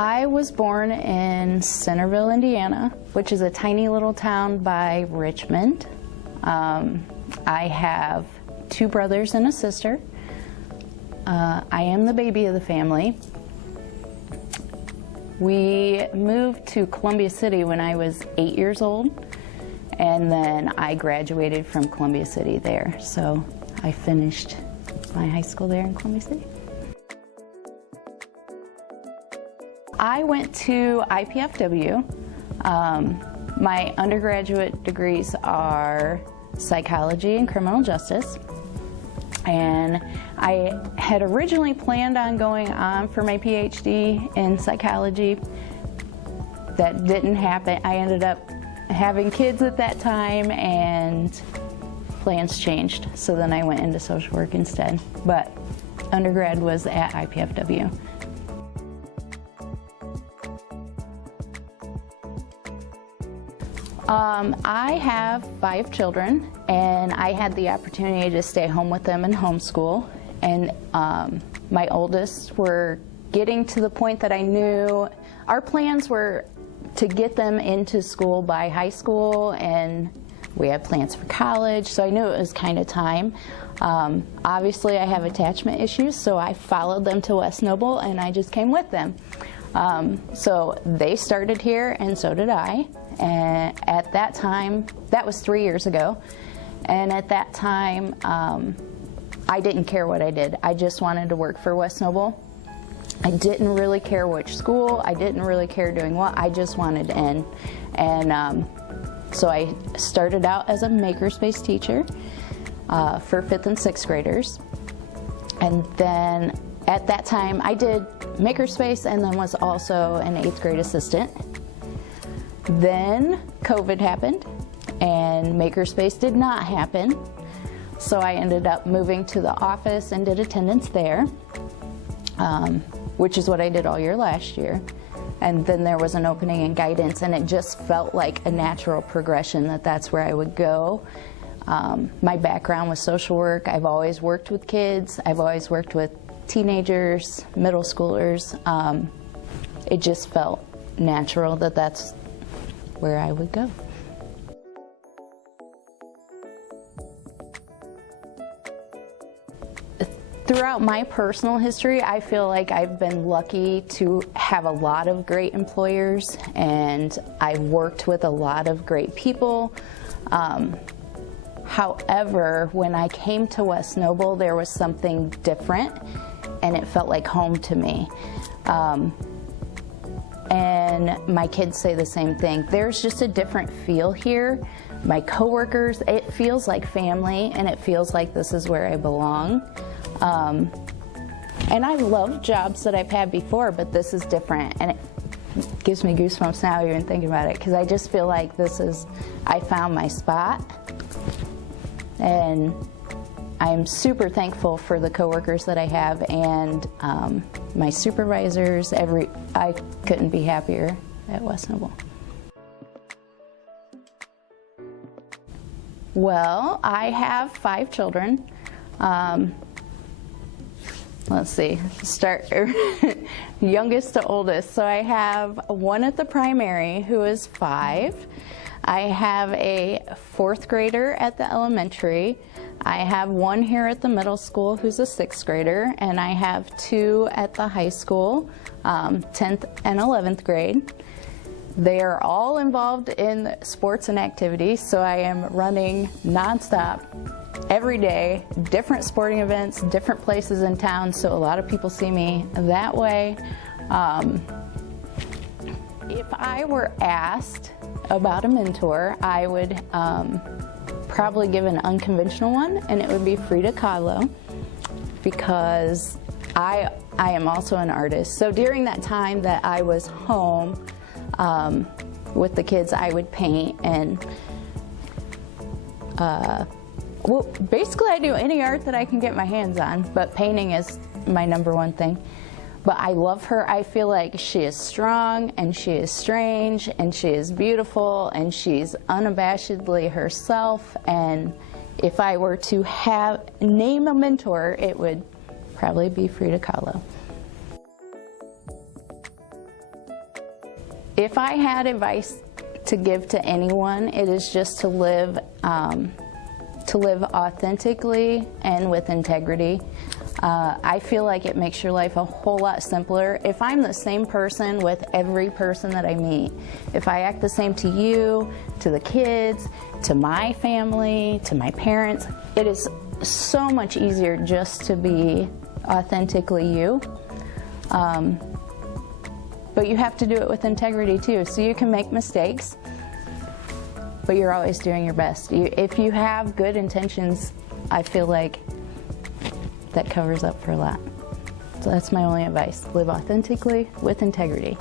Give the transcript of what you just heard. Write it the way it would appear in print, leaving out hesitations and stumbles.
I was born in Centerville, Indiana, which is a tiny little town by Richmond. I have 2 brothers and a sister. I am the baby of the family. We moved to Columbia City when I was 8 years old, and then I graduated from Columbia City there. So I finished my high school there in Columbia City. I went to IPFW. My undergraduate degrees are psychology and criminal justice. And I had originally planned on going on for my PhD in psychology. That didn't happen. I ended up having kids at that time and plans changed. So then I went into social work instead. But undergrad was at IPFW. I have 5 children, and I had the opportunity to stay home with them and homeschool. And my oldest were getting to the point that I knew our plans were to get them into school by high school, and we had plans for college, so I knew it was kind of time. Obviously, I have attachment issues, so I followed them to West Noble, and I just came with them. So they started here, and so did I. And at that time, that was 3 years ago, and at that time, I didn't care what I did. I just wanted to work for West Noble. I didn't really care which school. I didn't really care doing what. I just wanted in. And so I started out as a makerspace teacher for 5th and 6th graders. And then at that time, I did makerspace and then was also an 8th grade assistant. Then COVID happened and makerspace did not happen. So I ended up moving to the office and did attendance there, which is what I did all year last year. And then there was an opening in guidance, and it just felt like a natural progression that that's where I would go. My background was social work. I've always worked with kids. I've always worked with teenagers, middle schoolers. It just felt natural that that's where I would go. Throughout my personal history, I feel like I've been lucky to have a lot of great employers, and I've worked with a lot of great people. However, when I came to West Noble, there was something different, and it felt like home to me. And my kids say the same thing. There's just a different feel here. My coworkers, it feels like family, and it feels like this is where I belong. And I love jobs that I've had before, but this is different, and it gives me goosebumps now even thinking about it, because I just feel like I found my spot, and I'm super thankful for the coworkers that I have and my supervisors. I couldn't be happier at West Noble. Well, I have 5 children. Let's see, start youngest to oldest. So I have one at the primary who is 5. I have a 4th grader at the elementary. I have one here at the middle school who's a 6th grader, and I have 2 at the high school, 10th and 11th grade. They are all involved in sports and activities, so I am running nonstop every day, different sporting events, different places in town, so a lot of people see me that way. If I were asked about a mentor, I would probably give an unconventional one, and it would be Frida Kahlo, because I am also an artist. So during that time that I was home with the kids, I would paint, and well, basically I do any art that I can get my hands on, but painting is my #1 thing. But I love her. I feel like she is strong, and she is strange, and she is beautiful, and she's unabashedly herself. And if I were to name a mentor, it would probably be Frida Kahlo. If I had advice to give to anyone, it is just to live authentically and with integrity. I feel like it makes your life a whole lot simpler. If I'm the same person with every person that I meet, if I act the same to you, to the kids, to my family, to my parents, it is so much easier just to be authentically you. But you have to do it with integrity too. So you can make mistakes, but you're always doing your best. If you have good intentions, I feel like that covers up for a lot. So that's my only advice. Live authentically with integrity.